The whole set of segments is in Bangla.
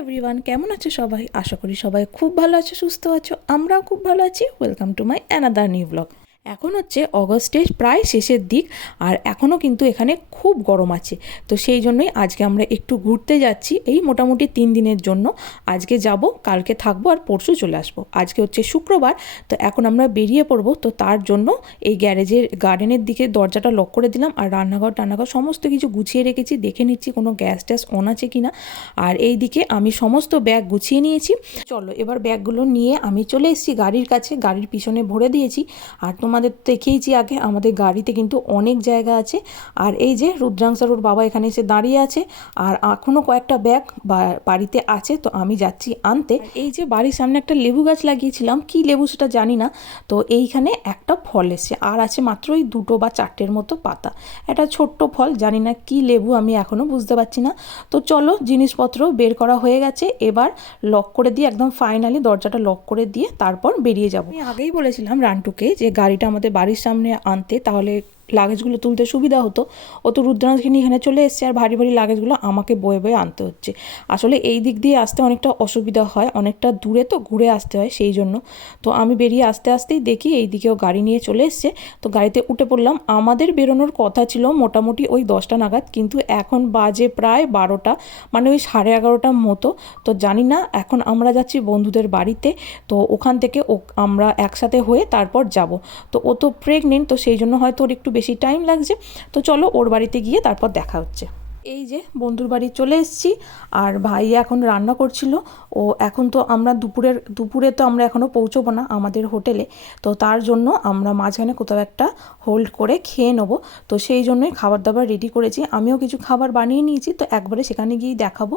এভরিওয়ান, কেমন আছো সবাই? আশা করি সবাই খুব ভালো আছো, সুস্থ আছো। আমরাও খুব ভালো আছি। Welcome to my another new blog. এখন হচ্ছে অগস্টের প্রায় শেষের দিক, আর এখনও কিন্তু এখানে খুব গরম আছে। তো সেই জন্যই আজকে আমরা একটু ঘুরতে যাচ্ছি, এই মোটামুটি 3 দিনের জন্য। আজকে যাব, কালকে থাকবো, আর পরশু চলে আসবো। আজকে হচ্ছে শুক্রবার, তো এখন আমরা বেরিয়ে পড়বো। তো তার জন্য এই গ্যারেজের গার্ডেনের দিকে দরজাটা লক করে দিলাম, আর রান্নাঘর টান্নাঘর সমস্ত কিছু গুছিয়ে রেখেছি। দেখে নিচ্ছি কোনো গ্যাস ট্যাস অন আছে কিনা। আর এই দিকে আমি সমস্ত ব্যাগ গুছিয়ে নিয়েছি। চলো এবার ব্যাগগুলো নিয়ে আমি চলে এসেছি গাড়ির কাছে, গাড়ির পিছনে ভরে দিয়েছি। আর তোমাদের দেখেইছি আগে, আমাদের গাড়িতে কিন্তু অনেক জায়গা আছে। আর এই যে রুদ্রাংশার ওর বাবা এখানে এসে দাঁড়িয়ে আছে, আর এখনও কয়েকটা ব্যাগ বাড়িতে আছে, তো আমি যাচ্ছি আনতে। এই যে বাড়ির সামনে একটা লেবু গাছ লাগিয়েছিলাম, কি লেবু সেটা জানি না, তো এইখানে একটা ফল এসছে, আর আছে মাত্র ওই 2 বা 4টের মতো পাতা। একটা ছোট্ট ফল, জানি না কি লেবু, আমি এখনও বুঝতে পারছি না। তো চলো, জিনিসপত্র বের করা হয়ে গেছে, এবার লক করে দিয়ে একদম ফাইনালি দরজাটা লক করে দিয়ে তারপর বেরিয়ে যাব। আমি আগেই বলেছিলাম রান্টুকে যে গাড়িটা আমাদের বাড়ির সামনে আনতে, তাহলে লাগেজগুলো তুলতে সুবিধা হতো। ও তো রুদ্রাংশকে নিয়ে এখানে চলে এসছে, আর ভারী ভারী লাগেজগুলো আমাকে বয়ে বয়ে আনতে হচ্ছে। আসলে এই দিক দিয়ে আসতে অনেকটা অসুবিধা হয়, অনেকটা দূরে তো ঘুরে আসতে হয়, সেই জন্য। তো আমি বেরিয়ে আসতে আসতেই দেখি এই দিকেও গাড়ি নিয়ে চলে এসছে, তো গাড়িতে উঠে পড়লাম। আমাদের বেরোনোর কথা ছিল মোটামুটি ওই 10টা নাগাদ, কিন্তু এখন বাজে প্রায় 12টা, মানে ওই 11:30টার মতো। তো জানি না, এখন আমরা যাচ্ছি বন্ধুদের বাড়িতে, তো ওখান থেকে আমরা একসাথে হয়ে তারপর যাব। তো ও তো প্রেগনেন্ট, তো সেই জন্য হয়তো ওর একটু বেশি টাইম লাগছে। তো চলো ওর বাড়িতে গিয়ে তারপর দেখা হচ্ছে। এই যে বন্ধুর বাড়ি চলে এসেছি, আর ভাই এখন রান্না করছিল। ও এখন তো আমরা দুপুরে তো আমরা এখনও পৌঁছবো না আমাদের হোটেলে, তো তার জন্য আমরা মাঝখানে কোথাও একটা হোল্ড করে খেয়ে নেবো। তো সেই জন্যই খাবার দাবার রেডি করেছি, আমিও কিছু খাবার বানিয়ে নিয়েছি, তো একবারে সেখানে গিয়েই দেখাবো।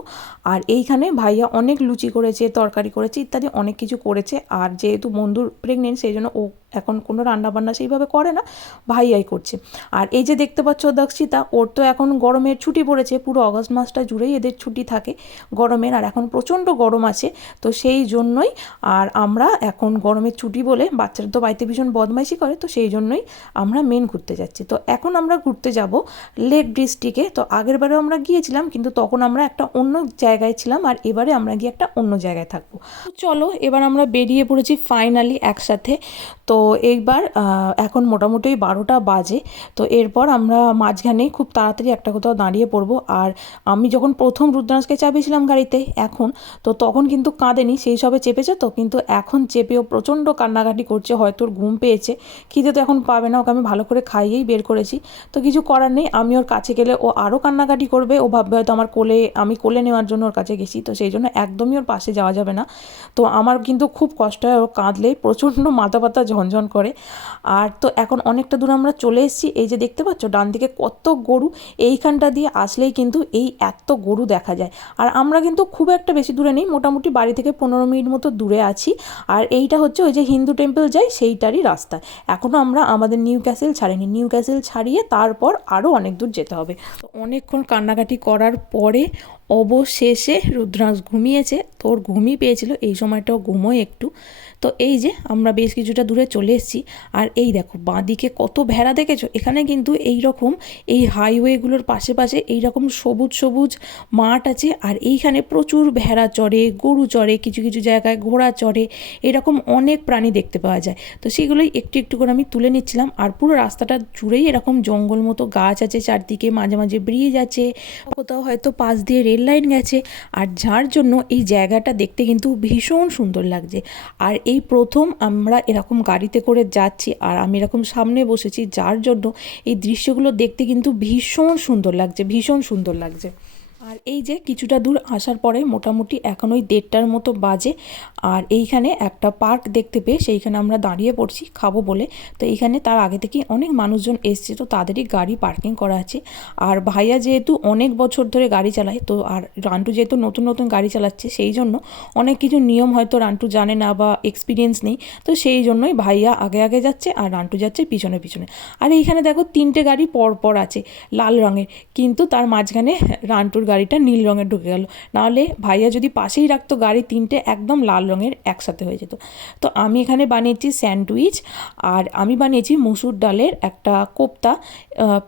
আর এইখানে ভাইয়া অনেক লুচি করেছে, তরকারি করেছে, ইত্যাদি অনেক কিছু করেছে। আর যেহেতু বন্ধুর প্রেগনেন্ট, সেই জন্য ও এখন কোনো রান্নাবান্না সেইভাবে করে না, ভাইয়াই করছে। আর এই যে দেখতে পাচ্ছ দক্ষিতা, ওর তো এখন গরমের ছুটি পড়েছে, পুরো অগস্ট মাসটা জুড়েই এদের ছুটি থাকে গরমের, আর এখন প্রচণ্ড গরম আছে, তো সেই জন্যই। আর আমরা এখন গরমের ছুটি বলে, বাচ্চারা তো বাড়িতে ভীষণ বদমাইশি করে, তো সেই জন্যই আমরা মেন ঘুরতে যাচ্ছি। তো এখন আমরা ঘুরতে যাব লেক ডিস্ট্রিক্টে। তো আগের বারেও আমরা গিয়েছিলাম, কিন্তু তখন আমরা একটা অন্য জায়গায় ছিলাম, আর এবারে আমরা গিয়ে একটা অন্য জায়গায় থাকবো। তো চলো এবার আমরা বেরিয়ে পড়েছি ফাইনালি একসাথে। তো এইবার এখন মোটামুটি 12টা বাজে। তো এরপর আমরা মাঝখানেই খুব তাড়াতাড়ি একটা কোথাও দাঁড়িয়ে পড়বো। আর আমি যখন প্রথম রুদ্রাংশকে চাপিয়েছিলাম গাড়িতে এখন, তো তখন কিন্তু কাঁদেনি, সেই সবে চেপেছে, তো কিন্তু এখন চেপেও প্রচণ্ড কান্নাকাটি করছে, হয়তো ওর ঘুম পেয়েছে। খিদে তো এখন পাবে না, ওকে আমি ভালো করে খাইয়েই বের করেছি। তো কিছু করার নেই, আমি ওর কাছে গেলে ও আরও কান্নাকাটি করবে, ও ভাববে হয়তো আমি কোলে নেওয়ার জন্য ওর কাছে গেছি, তো সেই জন্য একদমই ওর পাশে যাওয়া যাবে না। তো আমার কিন্তু খুব কষ্ট হয়, ও কাঁদলে প্রচণ্ড মাথা ব্যথা ঝনঝন করে। আর তো এখন অনেকটা দূর আমরা চলে এসেছি, এই যে দেখতে পাচ্ছ ডান দিকে কত গরু, এইখানটা দিয়ে আসলেই কিন্তু এই এত গরু দেখা যায়। আর আমরা কিন্তু খুব একটা বেশি দূরে নেই, মোটামুটি বাড়ি থেকে 15 মিনিট মতো দূরে আছি। আর এইটা হচ্ছে ওই যে হিন্দু টেম্পল যাই সেইটারই রাস্তা। এখনও আমরা আমাদের নিউ ক্যাসেল ছাড়িনি, নিউ ক্যাসেল ছাড়িয়ে তারপর আরও অনেক দূর যেতে হবে। তো অনেকক্ষণ কান্নাকাটি করার পরে অবশেষে রুদ্রাংশ ঘুমিয়েছে, তো ওর ঘুমই পেয়েছিল, এই সময়টাও ঘুমোয় একটু। তো এই যে আমরা বেশ কিছুটা দূরে চলে এসেছি। আর এই দেখো বাঁদিকে কত ভেড়া দেখেছো, এখানে কিন্তু এই রকম এই হাইওয়েগুলোর পাশে পাশে এইরকম সবুজ সবুজ মাঠ আছে, আর এইখানে প্রচুর ভেড়া চড়ে, গরু চড়ে, কিছু কিছু জায়গায় ঘোড়া চড়ে, এরকম অনেক প্রাণী দেখতে পাওয়া যায়। তো সেগুলোই একটু একটু করে আমি তুলে নিচ্ছিলাম। আর পুরো রাস্তাটা জুড়েই এরকম জঙ্গল মতো গাছ আছে চারদিকে, মাঝে মাঝে ব্রিজ আছে, কোথাও হয়তো পাশ দিয়ে রেল লাইন গেছে, আর যার জন্য এই জায়গাটা দেখতে কিন্তু ভীষণ সুন্দর লাগছে। আর এই প্রথম আমরা এরকম গাড়িতে করে যাচ্ছি, আর আমি এরকম সামনে বসেছি, যার জন্য এই দৃশ্যগুলো দেখতে কিন্তু ভীষণ সুন্দর লাগছে, ভীষণ সুন্দর লাগছে। আর এই যে কিছুটা দূর আসার পরে মোটামুটি এখন ওই 1:30টার মতো বাজে, আর এইখানে একটা পার্ক দেখতে পেয়ে সেইখানে আমরা দাঁড়িয়ে পড়ছি খাবো বলে। তো এইখানে তার আগে থেকেই অনেক মানুষজন এসছে, তো তাদেরই গাড়ি পার্কিং করা আছে। আর ভাইয়া যেহেতু অনেক বছর ধরে গাড়ি চালায়, তো আর রান্টু যেহেতু নতুন নতুন গাড়ি চালাচ্ছে, সেই জন্য অনেক কিছু নিয়ম হয়তো রান্টু জানে না বা এক্সপিরিয়েন্স নেই, তো সেই জন্যই ভাইয়া আগে আগে যাচ্ছে আর রান্টু যাচ্ছে পিছনে পিছনে। আর এইখানে দেখো 3টে গাড়ি পর পর আছে লাল রঙের, কিন্তু তার মাঝখানে রান্টুর গাড়িটা নীল রঙের ঢুকে গেল, নাহলে ভাইয়া যদি পাশেই রাখতো গাড়ি তিনটে একদম লাল রঙের একসাথে হয়ে যেত। তো আমি এখানে বানিয়েছি স্যান্ডউইচ, আর আমি বানিয়েছি মুসুর ডালের একটা কোপ্তা,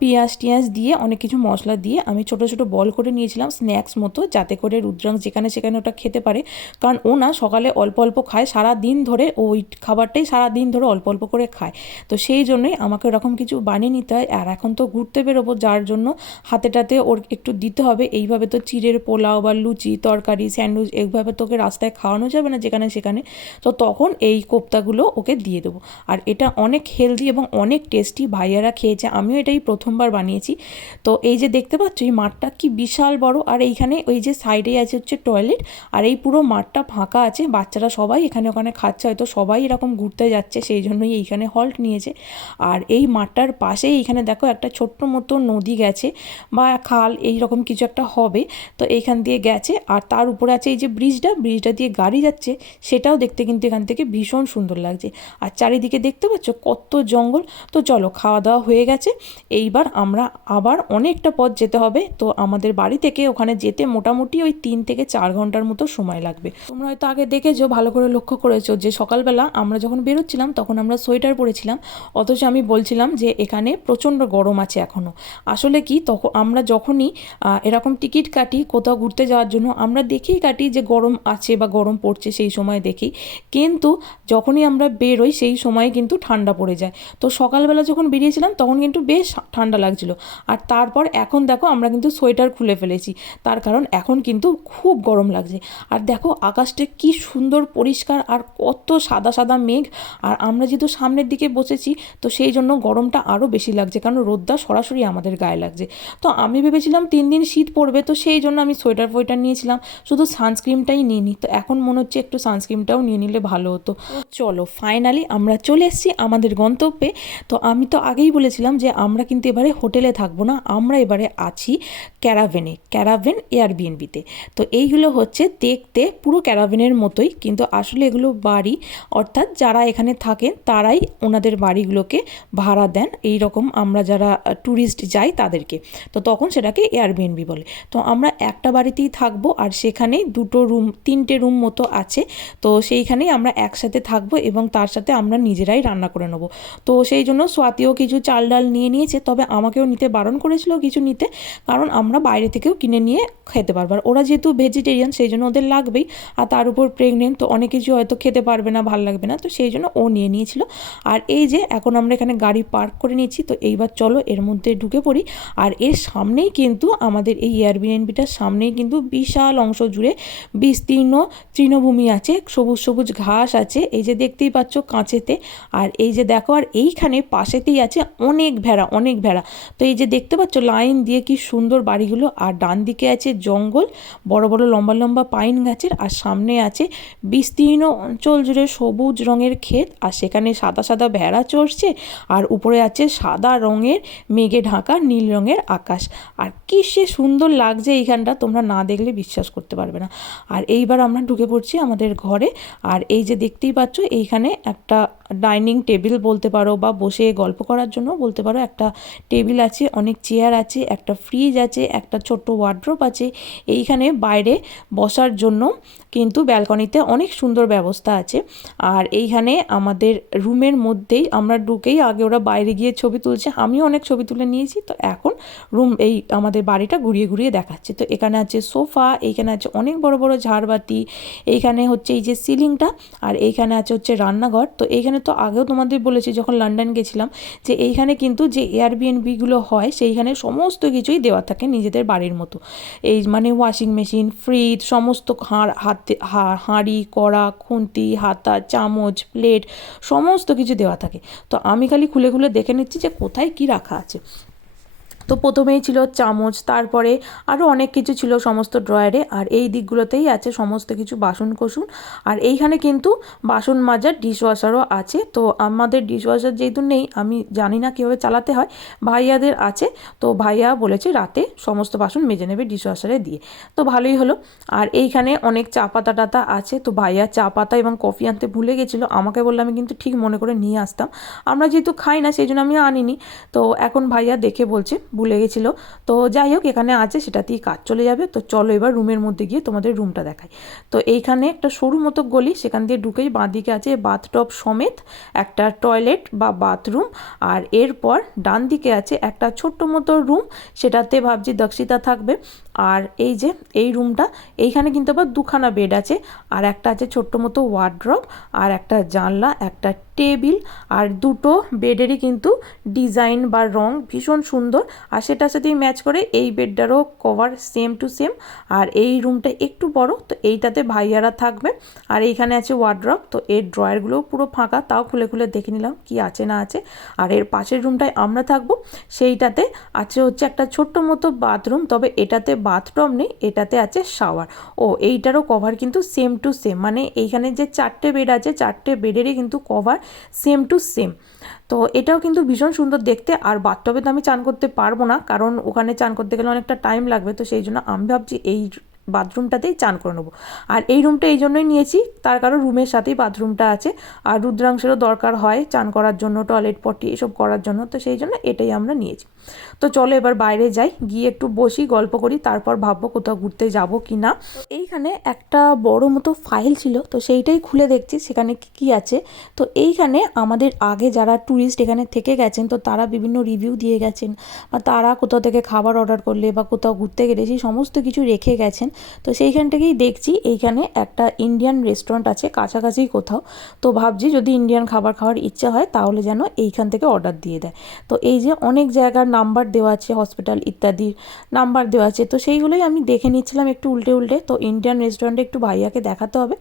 পেঁয়াজ টিয়াজ দিয়ে অনেক কিছু মশলা দিয়ে আমি ছোট ছোট বল করে নিয়েছিলাম স্ন্যাক্স মতো, যাতে করে রুদ্রাংশ যেখানে সেখানে ওটা খেতে পারে। কারণ ও না সকালে অল্প অল্প খায়, সারা দিন ধরে ওই খাবারটাই সারা দিন ধরে অল্প অল্প করে খায়। তো সেই জন্যই আমাকে ওরকম কিছু বানিয়ে নিতে হয়। আর এখন তো ঘুরতে বেরোবো, যার জন্য হাতে টাতে ওর একটু দিতে হবে। এইভাবে তো চিড়ের পোলাও বা লুচি তরকারি স্যান্ডউইচ এইভাবে তোকে রাস্তায় খাওয়ানো যাবে না যেখানে সেখানে, তো তখন এই কোপ্তাগুলো ওকে দিয়ে দেবো। আর এটা অনেক হেলদি এবং অনেক টেস্টি, ভাইয়ারা খেয়েছে, আমিও এটাই প্রথমবার বানিয়েছি। তো এই যে দেখতে পাচ্ছ এই মাঠটা কি বিশাল বড়, আর এইখানে ওই যে সাইডে আছে হচ্ছে টয়লেট, আর এই পুরো মাঠটা ফাঁকা আছে, বাচ্চারা সবাই এখানে ওখানে খাচ্ছে, হয়তো সবাই এরকম ঘুরতে যাচ্ছে সেই জন্যই এইখানে হল্ট নিয়েছে। আর এই মাঠটার পাশেই এইখানে দেখো একটা ছোট্ট মতো নদী গেছে বা খাল এই রকম কিছু একটা হবে, তো এইখান দিয়ে গেছে। আর তার উপরে আছে এই যে ব্রিজটা দিয়ে গাড়ি যাচ্ছে, সেটাও দেখতে কিন্তু এখান থেকে ভীষণ সুন্দর লাগছে। আর চারিদিকে দেখতে পাচ্ছ কত জঙ্গল। তো চলো, খাওয়া দাওয়া হয়ে গেছে, এইবার আমরা আবার অনেকটা পথ যেতে হবে। তো আমাদের বাড়ি থেকে ওখানে যেতে মোটামুটি ওই 3 থেকে 4 ঘন্টার মতো সময় লাগবে। তোমরা হয়তো আগে দেখেছো, ভালো করে লক্ষ্য করেছো যে সকালবেলা আমরা যখন বেরোচ্ছিলাম তখন আমরা সোয়েটার পরেছিলাম, অথচ আমি বলছিলাম যে এখানে প্রচণ্ড গরম আছে এখনও। আসলে কি, তখন আমরা যখনই এরকম টিকিট কাটি কোথাও ঘুরতে যাওয়ার জন্য, আমরা দেখেই কাটি যে গরম আছে বা গরম পড়ছে সেই সময় দেখি, কিন্তু যখনই আমরা বেরোই সেই সময় কিন্তু ঠান্ডা পড়ে যায়। তো সকালবেলা যখন বেরিয়েছিলাম তখন কিন্তু বেশ ঠান্ডা লাগছিল, আর তারপর এখন দেখো আমরা কিন্তু সোয়েটার খুলে ফেলেছি, তার কারণ এখন কিন্তু খুব গরম লাগছে। আর দেখো আকাশটা কি সুন্দর পরিষ্কার, আর কত সাদা সাদা মেঘ। আর আমরা যেহেতু সামনের দিকে বসেছি তো সেই জন্য গরমটা আরও বেশি লাগছে, কারণ রোদটা সরাসরি আমাদের গায়ে লাগছে। তো আমি ভেবেছিলাম 3 দিন শীত পড়বে, তো সেই জন্য আমি সোয়েটার ফোয়েটার নিয়েছিলাম, শুধু সানস্ক্রিনটাই নিইনি। তো এখন মনে হচ্ছে একটু সানস্ক্রিনটাও নিয়ে নিলে ভালো হতো। তো চলো, ফাইনালি আমরা চলে এসেছি আমাদের গন্তব্যে। তো আমি তো আগেই বলেছিলাম যে আমরা কিন্তু এবারে হোটেলে থাকবো না, আমরা এবারে আছি ক্যারাভেন এয়ারবিএনবিতে। তো এইগুলো হচ্ছে দেখতে পুরো ক্যারাভেনের মতোই, কিন্তু আসলে এগুলো বাড়ি, অর্থাৎ যারা এখানে থাকেন তারাই ওনাদের বাড়িগুলোকে ভাড়া দেন, এই রকম আমরা যারা ট্যুরিস্ট যাই তাদেরকে। তো তখন সেটাকে এয়ারবিএনবি বলে। তো আমরা একটা বাড়িতেই থাকবো, আর সেখানেই 2টো রুম 3টে রুম মতো আছে। তো সেইখানেই আমরা একসাথে থাকবো এবং তার সাথে আমরা নিজেরাই রান্না করে নেবো। তো সেই জন্য স্বাতিও কিছু চাল ডাল নিয়ে নিয়েছে, তবে আমাকেও নিতে বারণ করেছিল কিছু নিতে, কারণ আমরা বাইরে থেকেও কিনে নিয়ে খেতে পারবো। আর ওরা যেহেতু ভেজিটেরিয়ান সেই জন্য ওদের লাগবেই, আর তার উপর প্রেগনেন্ট, তো অনেক কিছু হয়তো খেতে পারবে না, ভালো লাগবে না, তো সেই জন্য ও নিয়ে নিয়েছিল। আর এই যে এখন আমরা এখানে গাড়ি পার্ক করে নিয়েছি, তো এইবার চলো এর মধ্যে ঢুকে পড়ি। আর এর সামনেই কিন্তু আমাদের এই এয়ারবিএনবিটার সামনেই কিন্তু বিশাল অংশ জুড়ে বিস্তীর্ণ তৃণভূমি আছে, সবুজ সবুজ ঘাস আছে, এই যে দেখতেই পাচ্ছ কাঁচেতে। আর এই যে দেখো, আর এইখানে পাশেতেই আছে অনেক ভেড়া। তো এই যে দেখতে পাচ্ছ লাইন দিয়ে কি সুন্দর বাড়িগুলো, আর ডান দিকে আছে জঙ্গল, বড় বড় লম্বা লম্বা পাইন গাছের, আর সামনে আছে বিস্তীর্ণ অঞ্চল জুড়ে সবুজ রঙের ক্ষেত, আর সেখানে সাদা সাদা ভেড়া চড়ছে, আর উপরে আছে সাদা রঙের মেঘে ঢাকা নীল রঙের আকাশ। আর কি সে সুন্দর লাগছে এইখানটা, তোমরা না দেখলে বিশ্বাস করতে পারবে না। আর এইবার আমরা ঢুকে পড়ছি আমাদের ঘরে। আর এই যে দেখতেই পাচ্ছ এইখানে একটা ডাইনিং টেবিল বলতে পারো, বা বসে গল্প করার জন্য বলতে পারো, একটা টেবিল আছে, অনেক চেয়ার আছে, একটা ফ্রিজ আছে, একটা ছোট্ট ওয়ার্ড্রোব আছে। এইখানে বাইরে বসার জন্য কিন্তু ব্যালকনিতে অনেক সুন্দর ব্যবস্থা আছে। আর এইখানে আমাদের রুমের মধ্যেই আমরা ঢুকেই আগে ওরা বাইরে গিয়ে ছবি তুলছে, আমিও অনেক ছবি তুলে নিয়েছি। তো এখন এই আমাদের বাড়িটা ঘুরিয়ে ঘুরিয়ে দেখাচ্ছে। তো এখানে আছে সোফা, এইখানে আছে অনেক বড় বড় ঝাড়বাতি, এইখানে হচ্ছে এই যে সিলিংটা, আর এইখানে আছে হচ্ছে রান্নাঘর। তো এইখানে তো আগেও তোমাদের বলেছি যখন লন্ডন গেছিলাম, যে এইখানে কিন্তু যে এয়ারবিএনবিগুলো হয় সেইখানে সমস্ত কিছুই দেওয়া থাকে নিজেদের বাড়ির মতো, এই মানে ওয়াশিং মেশিন, ফ্রিজ, সমস্ত হাঁড়ি, কড়া, খুন্তি, হাতা, চামচ, প্লেট, সমস্ত কিছু দেওয়া থাকে। তো আমি খালি খুলে খুলে দেখে নিচ্ছি যে কোথায় কি রাখা আছে। তো প্রথমেই ছিল চামচ, তারপরে আরও অনেক কিছু ছিল সমস্ত ড্রয়ারে, আর এই দিকগুলোতেই আছে সমস্ত কিছু বাসন কোসন। আর এইখানে কিন্তু বাসন মাজার ডিশওয়াশারও আছে। তো আমাদের ডিশওয়াশার যেহেতু নেই, আমি জানি না কীভাবে চালাতে হয়, ভাইয়াদের আছে, তো ভাইয়া বলেছে রাতে সমস্ত বাসন মেজে নেবে ডিশওয়াশারে দিয়ে, তো ভালোই হলো। আর এইখানে অনেক চা পাতা টাতা আছে, তো ভাইয়া চা পাতা এবং কফি আনতে ভুলে গেছিলো, আমাকে বললে আমি কিন্তু ঠিক মনে করে নিয়ে আসতাম, আমরা যেহেতু খাই না সেই জন্য আমি আনিনি। তো এখন ভাইয়া দেখে বলছে ভুলে গেছিলো। তো যাই হোক, এখানে আছে, সেটাতেই কাজ চলে যাবে। তো চলো এবার রুমের মধ্যে গিয়ে তোমাদের রুমটা দেখাই। তো এইখানে একটা সরু মতো গলি, সেখান দিয়ে ঢুকেই বাঁদিকে আছে বাথটব সমেত একটা টয়লেট বা বাথরুম। আর এরপর ডান দিকে আছে একটা ছোট্ট মতো রুম, সেটাতে ভাবছি দক্ষিতা থাকবে। আর এই যে এই রুমটা, এইখানে কিন্তু আবার দুখানা বেড আছে, আর একটা আছে ছোট্ট মতো ওয়ার্ড্রপ, আর একটা জানলা, একটা টেবিল, আর দুটো বেডেরই কিন্তু ডিজাইন বা রং ভীষণ সুন্দর। আর সেটার সাথেই ম্যাচ করে এই বেডটারও কভার সেম টু সেম। আর এই রুমটা একটু বড়, তো এইটাতে ভাইয়ারা থাকবে। আর এইখানে আছে ওয়ার্ড্রপ, তো এর ড্রয়ারগুলোও পুরো ফাঁকা, তাও খুলে খুলে দেখে নিলাম কি আছে না আছে। আর এর পাশের রুমটায় আমরা থাকবো, সেইটাতে আছে হচ্ছে একটা ছোট্ট মতো বাথরুম, তবে এটাতে বাথটব নেই, এটাতে আছে শাওয়ার। ও এইটারও কভার কিন্তু সেম টু সেম, মানে এইখানে যে 4টে বেড আছে 4টে বেডেরই কিন্তু কভার সেম টু সেম। তো এটাও কিন্তু ভীষণ সুন্দর দেখতে। আর বাথটবে তো আমি চান করতে পারবো না, কারণ ওখানে চান করতে গেলে অনেকটা টাইম লাগবে, তো সেই জন্য আমি ভাবছি এই বাথরুমটাতেই চান করে নেবো। আর এই রুমটা এই জন্যই নিয়েছি, তার কারণ রুমের সাথেই বাথরুমটা আছে, আর রুদ্রাংশেরও দরকার হয় চান করার জন্য, টয়লেট পটি এসব করার জন্য, তো সেই জন্য এটাই আমরা নিয়েছি। তো চলো এবার বাইরে যাই, গিয়ে একটু বসি, গল্প করি, তারপর ভাববো কোথাও ঘুরতে যাব কি না। তো এইখানে একটা বড় মতো ফাইল ছিল, তো সেইটাই খুলে দেখছি সেখানে কি কি আছে। তো এইখানে আমাদের আগে যারা ট্যুরিস্ট এখানে থেকে গেছেন, তো তারা বিভিন্ন রিভিউ দিয়ে গেছেন, বা তারা কোথাও থেকে খাবার অর্ডার করলে বা কোথাও ঘুরতে গেলে সেই সমস্ত কিছু রেখে গেছেন। তো সেইখান থেকেই দেখছি এইখানে একটা ইন্ডিয়ান রেস্টুরেন্ট আছে কাছাকাছি কোথাও। তো ভাবছি যদি ইন্ডিয়ান খাবার খাওয়ার ইচ্ছা হয় তাহলে যেন এইখান থেকে অর্ডার দিয়ে দেয়। তো এই যে অনেক জায়গার নাম্বার দেওয়া আছে, হসপিটাল ইত্যাদির নাম্বার দেওয়া আছে, তো সেইগুলোই আমি দেখে নিচ্ছিলাম একটু উল্টে উল্টে। তো ইন্ডিয়ান রেস্টুরেন্টে একটু ভাইয়াকে দেখাতে হবে,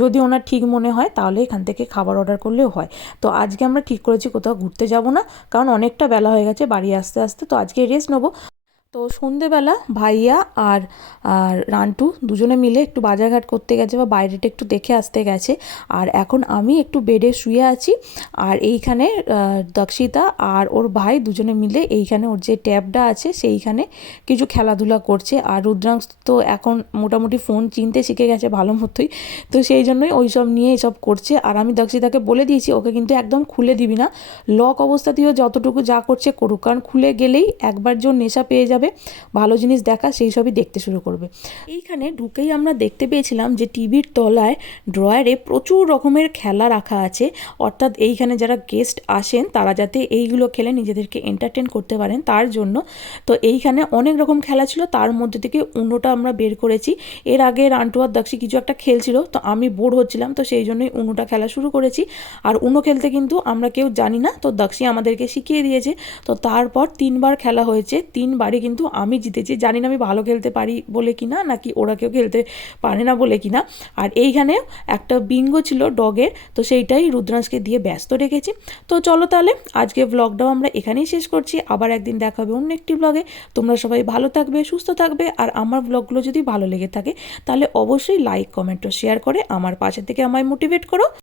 যদি ওনার ঠিক মনে হয় তাহলে এখান থেকে খাবার অর্ডার করলেও হয়। তো আজকে আমরা ঠিক করেছি কোথাও ঘুরতে যাব না, কারণ অনেকটা বেলা হয়ে গেছে বাড়ি আসতে আসতে। তো আজকে রেস্ট নেবো। তো সন্ধেবেলা ভাইয়া আর আর রান্টু দুজনে মিলে একটু বাজারঘাট করতে গেছে, বা বাইরেটা একটু দেখে আসতে গেছে। আর এখন আমি একটু বেডে শুয়ে আছি, আর এইখানে দক্ষিতা আর ওর ভাই দুজনে মিলে এইখানে ওর যে ট্যাবটা আছে সেইখানে কিছু খেলাধুলা করছে। আর রুদ্রাংশ তো এখন মোটামুটি ফোন চিনতে শিখে গেছে ভালো মতোই, তো সেই জন্যই ওই সব নিয়ে এসব করছে। আর আমি দক্ষিতাকে বলে দিয়েছি ওকে কিন্তু একদম খুলে দিবি না, লক অবস্থাতেও যতটুকু যা করছে করুক, কারণ খুলে গেলেই একবার যে নেশা পেয়ে যাবে ভালো জিনিস দেখা, সেই সবই দেখতে শুরু করবে। এইখানে ঢুকেই আমরা দেখতে পেয়েছিলাম যে টিভির তলায় ড্রয়ারে প্রচুর রকমের খেলা রাখা আছে, অর্থাৎ এইখানে যারা গেস্ট আসেন তারা যাতে এইগুলো খেলে নিজেদেরকে এন্টারটেন করতে পারেন তার জন্য। তো এইখানে অনেক রকম খেলা ছিল, তার মধ্যে থেকে উনোটা আমরা বের করেছি। এর আগে রান্টু আর দক্ষি কিছু একটা খেলছিল, তো আমি বোর হচ্ছিলাম, তো সেই জন্যই উনোটা খেলা শুরু করেছি। আর উনো খেলতে কিন্তু আমরা কেউ জানি না, তো দক্ষি আমাদেরকে শিখিয়ে দিয়েছে। তো তারপর 3বার খেলা হয়েছে, 3বারই কিন্তু আমি জিতেছি। জানি না আমি ভালো খেলতে পারি বলে কিনা, নাকি ওরা কেউ খেলতে পারে না বলে কিনা। আর এইখানে একটা বিঙ্গো ছিল ডগের, তো সেইটাই রুদ্রাংশকে দিয়ে ব্যস্ত রেখেছি। তো চলো তাহলে আজকে ব্লগটাও আমরা এখানেই শেষ করছি, আবার একদিন দেখা হবে অন্য একটি ব্লগে। তোমরা সবাই ভালো থাকবে, সুস্থ থাকবে, আর আমার ব্লগগুলো যদি ভালো লেগে থাকে তাহলে অবশ্যই লাইক কমেন্ট ও শেয়ার করে আমার পাশে থেকে আমায় মোটিভেট করো।